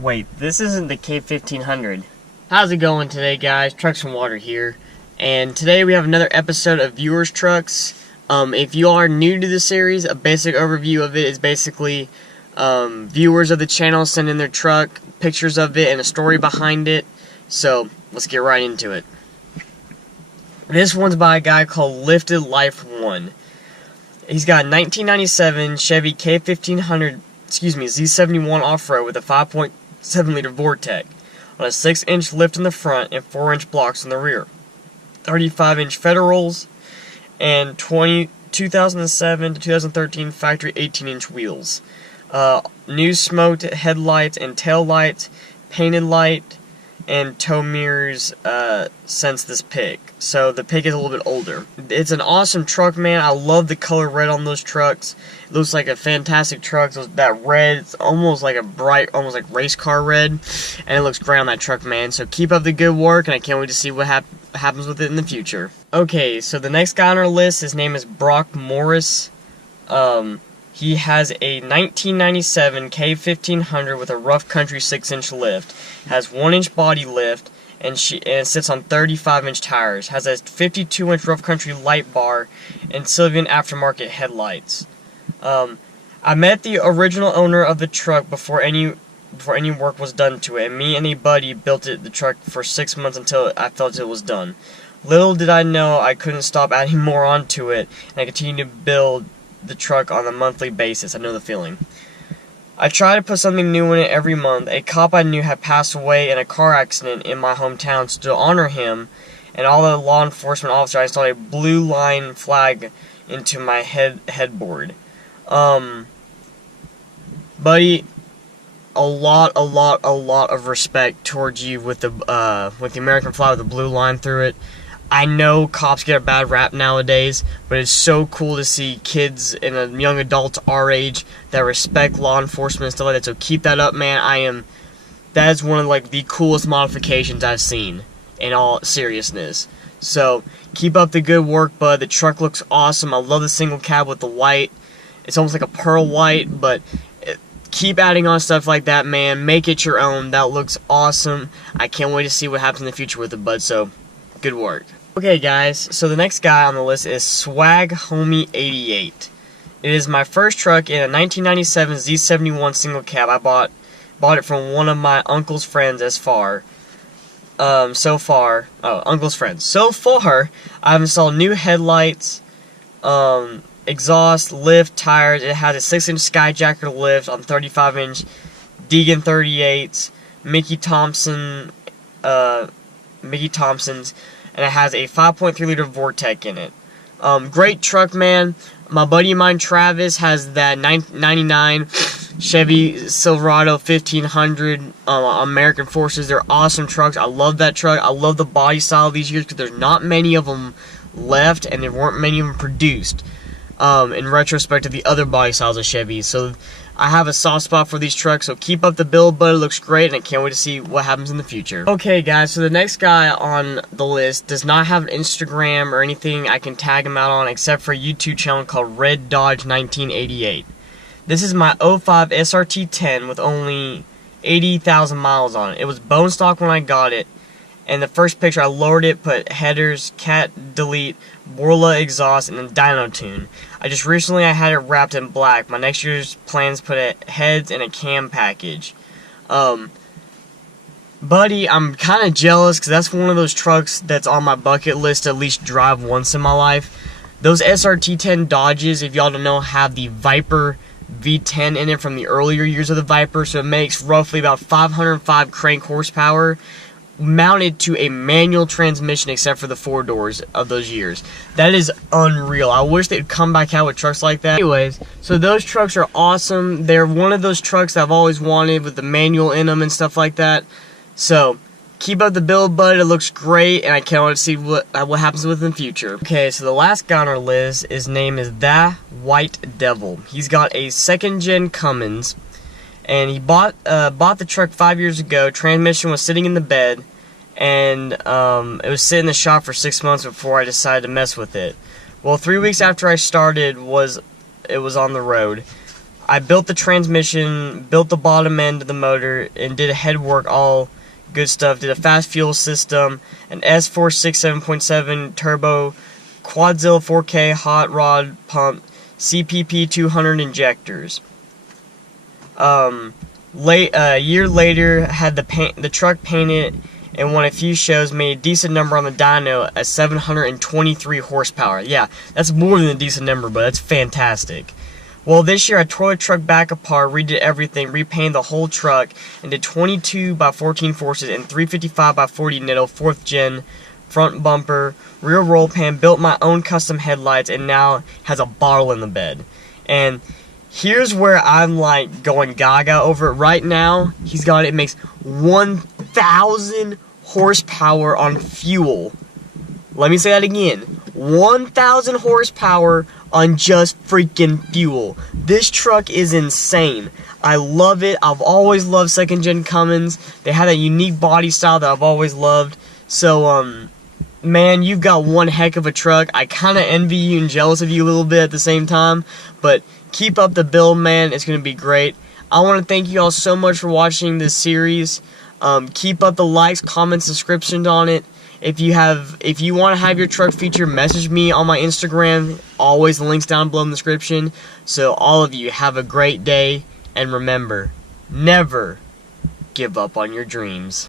Wait, this isn't the K1500. How's it going today, guys? Trucks and Water here. And today we have another episode of Viewers Trucks. If you are new to the series, a basic overview of it is basically viewers of the channel send in their truck, pictures of it, and a story behind it. So, let's get right into it. This one's by a guy called Lifted Life 1. He's got a 1997 Chevy K1500, Z71 off-road with a 5.7-liter vortec on a 6-inch lift in the front and 4-inch blocks in the rear. 35-inch federals and 2007 to 2013 factory 18-inch wheels. New smoked headlights and tail lights, painted light, and tow mirrors since this pick. So the pick is a little bit older. It's an awesome truck, man. I love the color red on those trucks. It looks like a fantastic truck. That red, it's almost like a bright, almost like race car red, and it looks great on that truck, man. So keep up the good work, and I can't wait to see what happens with it in the future. Okay, so the next guy on our list, his name is Brock Morris. He has a 1997 K1500 with a rough country 6-inch lift. Has 1-inch body lift, and it sits on 35-inch tires. Has a 52-inch rough country light bar and Sylvian aftermarket headlights. I met the original owner of the truck before any work was done to it, and me and a buddy built the truck for 6 months until I felt it was done. Little did I know I couldn't stop adding more onto it, and I continued to build the truck on a monthly basis. I know the feeling. I try to put something new in it every month. A cop I knew had passed away in a car accident in my hometown, so to honor him and all the law enforcement officers, I installed a blue line flag into my headboard. Buddy, a lot of respect towards you with the American flag with the blue line through it. I know cops get a bad rap nowadays, but it's so cool to see kids and young adults our age that respect law enforcement and stuff like that. So keep that up, man. That is one of the coolest modifications I've seen, in all seriousness. So keep up the good work, bud. The truck looks awesome. I love the single cab with the white. It's almost like a pearl white, but keep adding on stuff like that, man. Make it your own. That looks awesome. I can't wait to see what happens in the future with it, bud. So good work. Okay, guys, so the next guy on the list is Swag Homie 88. It is my first truck in a 1997 Z71 single cab. I bought it from one of my uncle's friends So far, I've installed new headlights, exhaust, lift, tires. It has a 6-inch Skyjacker lift on 35-inch Deegan 38s, Mickey Thompson's, and it has a 5.3-liter vortec in it. Great truck, man. My buddy of mine, Travis, has that 99 Chevy Silverado 1500 American Forces. They're awesome trucks. I love that truck. I love the body style these years because there's not many of them left, and there weren't many of them produced in retrospect to the other body styles of Chevy. So I have a soft spot for these trucks, so keep up the build, bud. It looks great, and I can't wait to see what happens in the future. Okay, guys, so the next guy on the list does not have an Instagram or anything I can tag him out on except for a YouTube channel called Red Dodge 1988. This is my 05 SRT10 with only 80,000 miles on it. It was bone stock when I got it, and the first picture I lowered it, put headers, cat delete, Borla exhaust, and then dyno tune. I had it wrapped in black. My next year's plans put heads and a cam package. Buddy, I'm kind of jealous because that's one of those trucks that's on my bucket list to at least drive once in my life. Those SRT10 Dodges, if y'all don't know, have the Viper V10 in it from the earlier years of the Viper, so it makes roughly about 505 crank horsepower, mounted to a manual transmission except for the 4 doors of those years. That is unreal. I wish they'd come back out with trucks like that. Anyways, so those trucks are awesome. They're one of those trucks that I've always wanted with the manual in them and stuff like that. So keep up the build, bud. It looks great, and I can't wait to see what happens with it in the future. Okay, so the last guy on our list, his name is The White Devil. He's got a 2nd-gen Cummins, and he bought the truck 5 years ago. Transmission was sitting in the bed, and it was sitting in the shop for 6 months before I decided to mess with it. Well, 3 weeks after I started, it was on the road. I built the transmission, built the bottom end of the motor, and did a head work, all good stuff. Did a fast fuel system, an S467.7 turbo, Quadzilla 4K hot rod pump, CPP 200 injectors. A year later, had the truck painted and won a few shows, made a decent number on the dyno at 723 horsepower. Yeah, that's more than a decent number, but that's fantastic. Well, this year I tore the truck back apart, redid everything, repainted the whole truck, and did 22 by 14 forces and 355 by 40 Nitto 4th gen front bumper, rear roll pan, built my own custom headlights, and now has a bottle in the bed. And here's where I'm like going gaga over it. Right now, he's got it makes 1,000 horsepower on fuel. Let me say that again. 1,000 horsepower on just freaking fuel. This truck is insane. I love it. I've always loved second gen Cummins. They have that unique body style that I've always loved. So, man, you've got one heck of a truck. I kind of envy you and jealous of you a little bit at the same time. But keep up the build, man. It's going to be great. I want to thank you all so much for watching this series. Keep up the likes, comments, subscriptions on it. If you want to have your truck featured, message me on my Instagram. Always the links down below in the description. So all of you have a great day, and remember, never give up on your dreams.